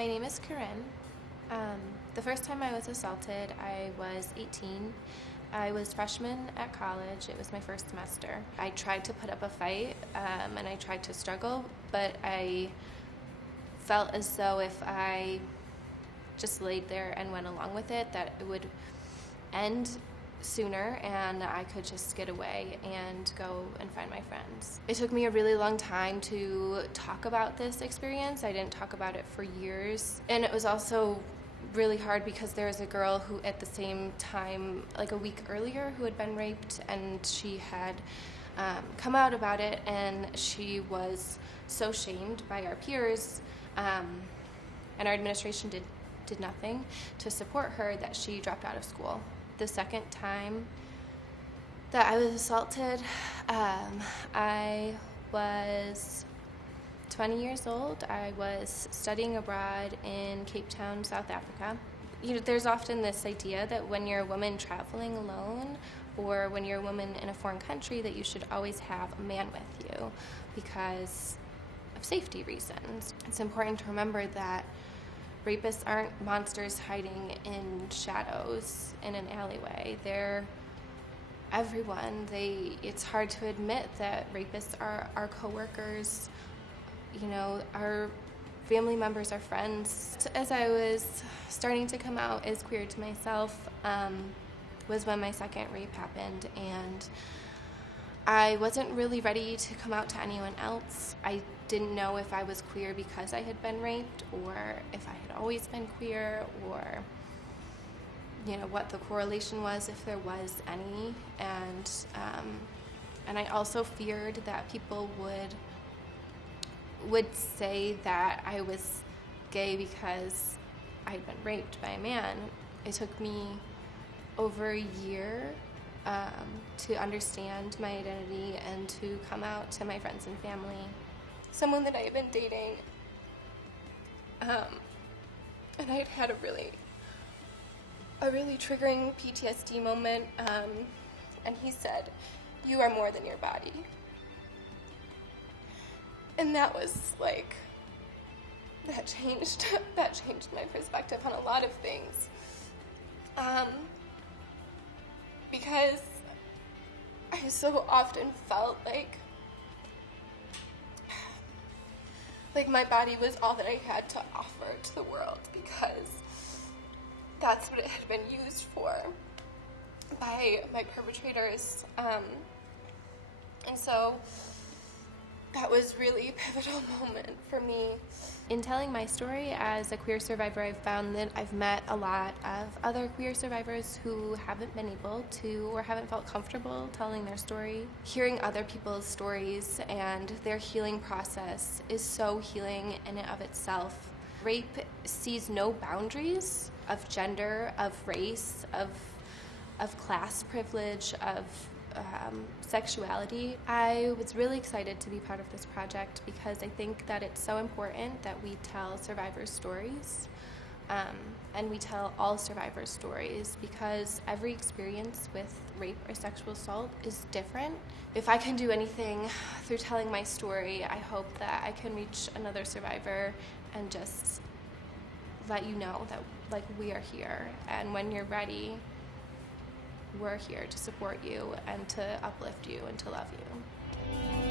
My name is Corinne. The first time I was assaulted, I was 18. I was freshman at college. It was my first semester. I tried to put up a fight, and I tried to struggle, but I felt as though if I just laid there and went along with it, that it would end sooner and I could just get away and go and find my friends. It took me a really long time to talk about this experience. I didn't talk about it for years. And it was also really hard because there was a girl who at the same time, like a week earlier, who had been raped, and she had come out about it, and she was so shamed by our peers, and our administration did nothing to support her that she dropped out of school. The second time that I was assaulted, I was 20 years old. I was studying abroad in Cape Town, South Africa. There's often this idea that when you're a woman traveling alone or when you're a woman in a foreign country that you should always have a man with you because of safety reasons. It's important to remember that rapists aren't monsters hiding in shadows in an alleyway. They're everyone. It's hard to admit that rapists are our coworkers, our family members, our friends. As I was starting to come out as queer to myself, was when my second rape happened, and I wasn't really ready to come out to anyone else. I didn't know if I was queer because I had been raped, or if I had always been queer, or what the correlation was, if there was any. And I also feared that people would say that I was gay because I had been raped by a man. It took me over a year to understand my identity and to come out to my friends and family. Someone that I had been dating, and I'd had a really triggering PTSD moment, and he said, "You are more than your body." And that was that changed my perspective on a lot of things. Because I so often felt like my body was all that I had to offer to the world, because that's what it had been used for by my perpetrators. And so that was really a pivotal moment for me. In telling my story as a queer survivor, I've found that I've met a lot of other queer survivors who haven't been able to or haven't felt comfortable telling their story. Hearing other people's stories and their healing process is so healing in and of itself. Rape sees no boundaries of gender, of race, of class privilege, of sexuality. I was really excited to be part of this project because I think that it's so important that we tell survivors' stories, and we tell all survivors' stories, because every experience with rape or sexual assault is different. If I can do anything through telling my story, I hope that I can reach another survivor and just let you know that we are here, and when you're ready, we're here to support you and to uplift you and to love you.